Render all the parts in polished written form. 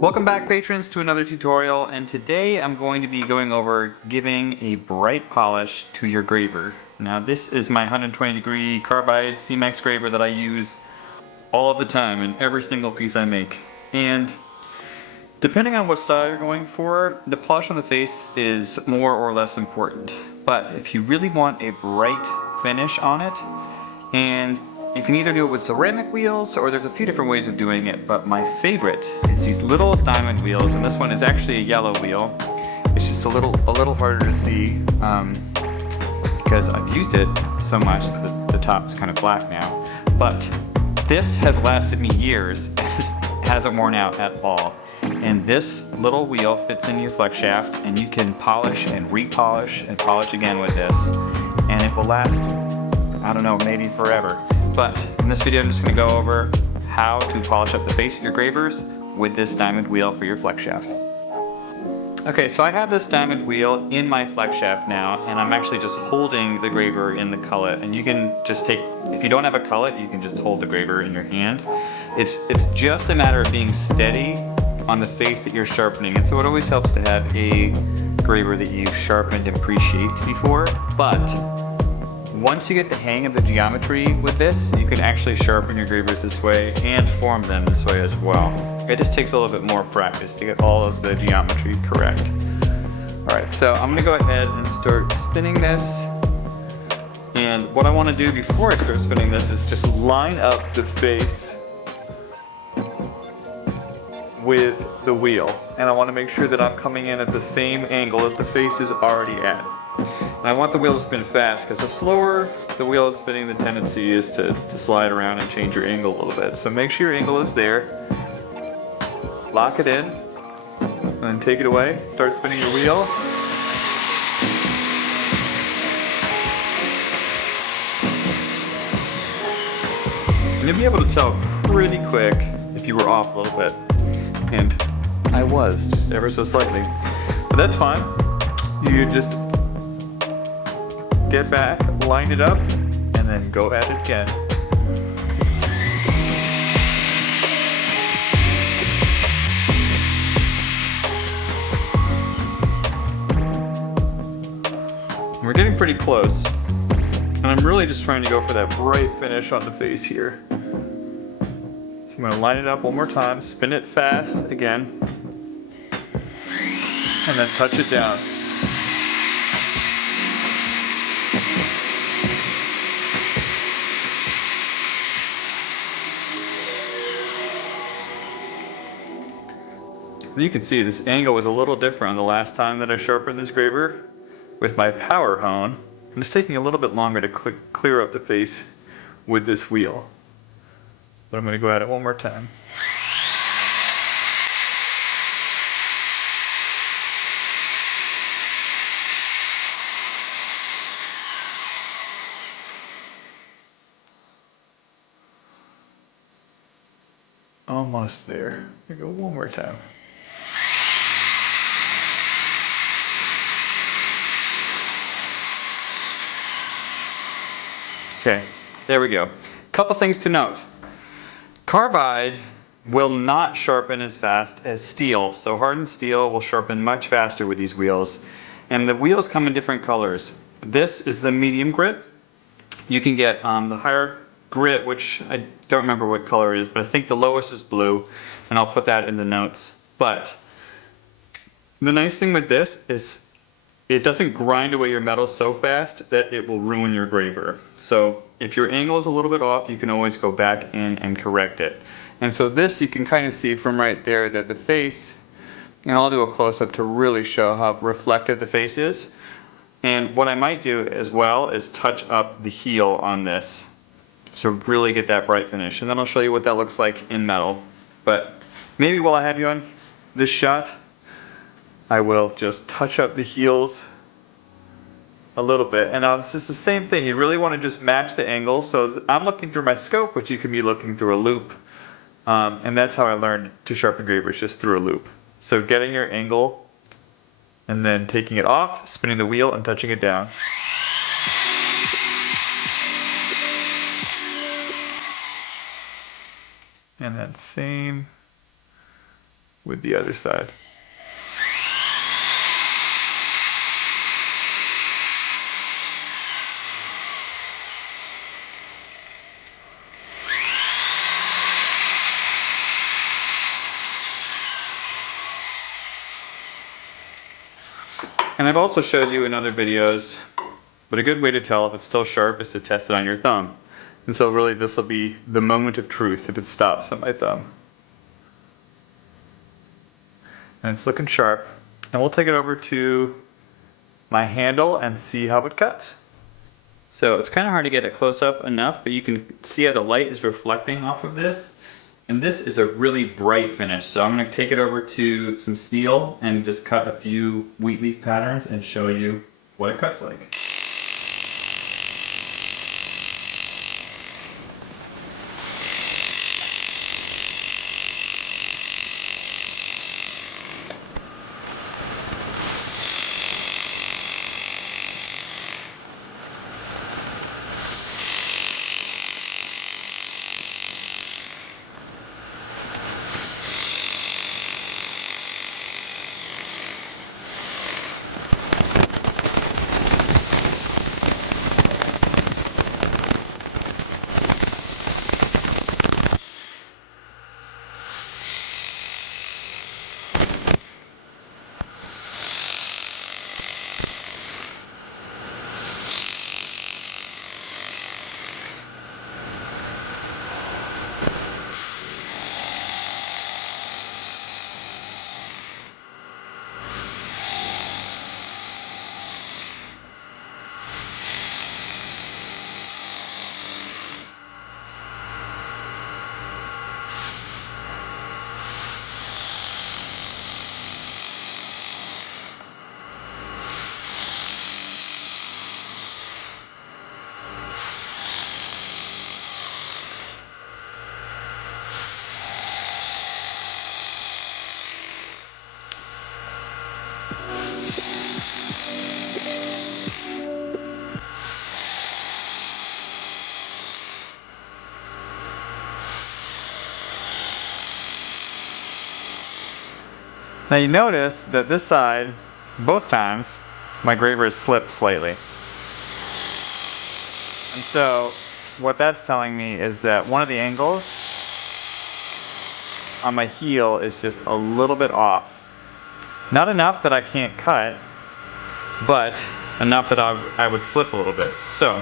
Welcome back, patrons, to another tutorial, and today I'm going to be going over giving a bright polish to your graver. Now this is my 120 degree carbide C-Max graver that I use all of the time in every single piece I make. And depending on what style you're going for, the polish on the face is more or less important. But if you really want a bright finish on it, and you can either do it with ceramic wheels, or there's a few different ways of doing it, but my favorite is these little diamond wheels, and this one is actually a yellow wheel. It's just a little harder to see because I've used it so much that the top is kind of black now. But this has lasted me years and hasn't worn out at all. And this little wheel fits in your flex shaft, and you can polish and repolish and polish again with this, and it will last, I don't know, maybe forever. But in this video I'm just going to go over how to polish up the face of your gravers with this diamond wheel for your flex shaft. Okay, so I have this diamond wheel in my flex shaft now, and I'm actually just holding the graver in the cullet. And you can just take, if you don't have a cullet, you can just hold the graver in your hand. It's just a matter of being steady on the face that you're sharpening. And so it always helps to have a graver that you've sharpened and pre-shaped before. But once you get the hang of the geometry with this, you can actually sharpen your gravers this way and form them this way as well. It just takes a little bit more practice to get all of the geometry correct. Alright, so I'm going to go ahead and start spinning this. And what I want to do before I start spinning this is just line up the face with the wheel. And I want to make sure that I'm coming in at the same angle that the face is already at. And I want the wheel to spin fast, because the slower the wheel is spinning, the tendency is to slide around and change your angle a little bit. So make sure your angle is there, lock it in, and then take it away, start spinning your wheel. And you'll be able to tell pretty quick if you were off a little bit. And I was, just ever so slightly. But that's fine. You just get back, line it up, and then go at it again. We're getting pretty close, and I'm really just trying to go for that bright finish on the face here. So I'm going to line it up one more time, spin it fast again, and then touch it down. You can see this angle was a little different on the last time that I sharpened this graver with my power hone. And it's taking a little bit longer to clear up the face with this wheel. But I'm going to go at it one more time. Almost there. Here we go, one more time. Okay, there we go. Couple things to note. Carbide will not sharpen as fast as steel, so hardened steel will sharpen much faster with these wheels. And the wheels come in different colors. This is the medium grit. You can get the higher grit, which I don't remember what color it is, but I think the lowest is blue, and I'll put that in the notes. But the nice thing with this is it doesn't grind away your metal so fast that it will ruin your graver. So if your angle is a little bit off, you can always go back in and correct it. And so this, you can kind of see from right there that the face, and I'll do a close-up to really show how reflective the face is. And what I might do as well is touch up the heel on this, so really get that bright finish. And then I'll show you what that looks like in metal. But maybe while I have you on this shot, I will just touch up the heels a little bit. And now this is the same thing. You really want to just match the angle. So I'm looking through my scope, but you can be looking through a loop. And that's how I learned to sharpen gravers, just through a loop. So getting your angle and then taking it off, spinning the wheel and touching it down. And then same with the other side. And I've also showed you in other videos, but a good way to tell if it's still sharp is to test it on your thumb. And so really this will be the moment of truth if it stops on my thumb. And it's looking sharp. And we'll take it over to my handle and see how it cuts. So it's kind of hard to get it close up enough, but you can see how the light is reflecting off of this. And this is a really bright finish, so I'm going to take it over to some steel and just cut a few wheat leaf patterns and show you what it cuts like. Now you notice that this side, both times, my graver has slipped slightly. And so what that's telling me is that one of the angles on my heel is just a little bit off. Not enough that I can't cut, but enough that I would slip a little bit. So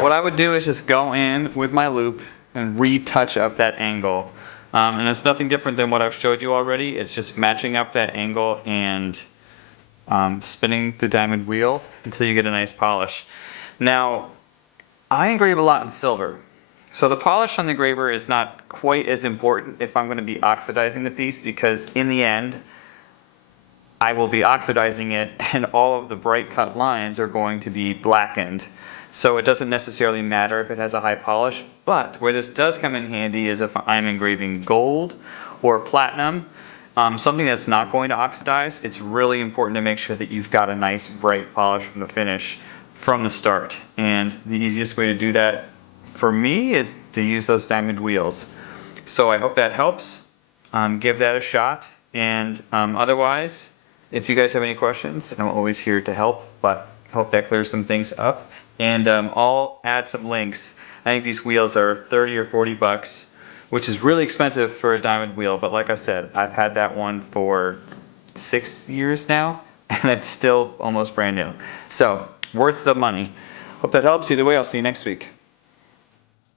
what I would do is just go in with my loop and retouch up that angle. And it's nothing different than what I've showed you already. It's just matching up that angle and spinning the diamond wheel until you get a nice polish. Now, I engrave a lot in silver. So the polish on the engraver is not quite as important if I'm going to be oxidizing the piece, because in the end, I will be oxidizing it and all of the bright cut lines are going to be blackened. So it doesn't necessarily matter if it has a high polish, but where this does come in handy is if I'm engraving gold or platinum, something that's not going to oxidize. It's really important to make sure that you've got a nice bright polish from the finish from the start. And the easiest way to do that for me is to use those diamond wheels. So I hope that helps. Give that a shot. And otherwise, if you guys have any questions, I'm always here to help, but I hope that clears some things up. And I'll add some links. I think these wheels are 30 or 40 bucks, which is really expensive for a diamond wheel. But like I said, I've had that one for 6 years now, and it's still almost brand new. So worth the money. Hope that helps. Either way, I'll see you next week.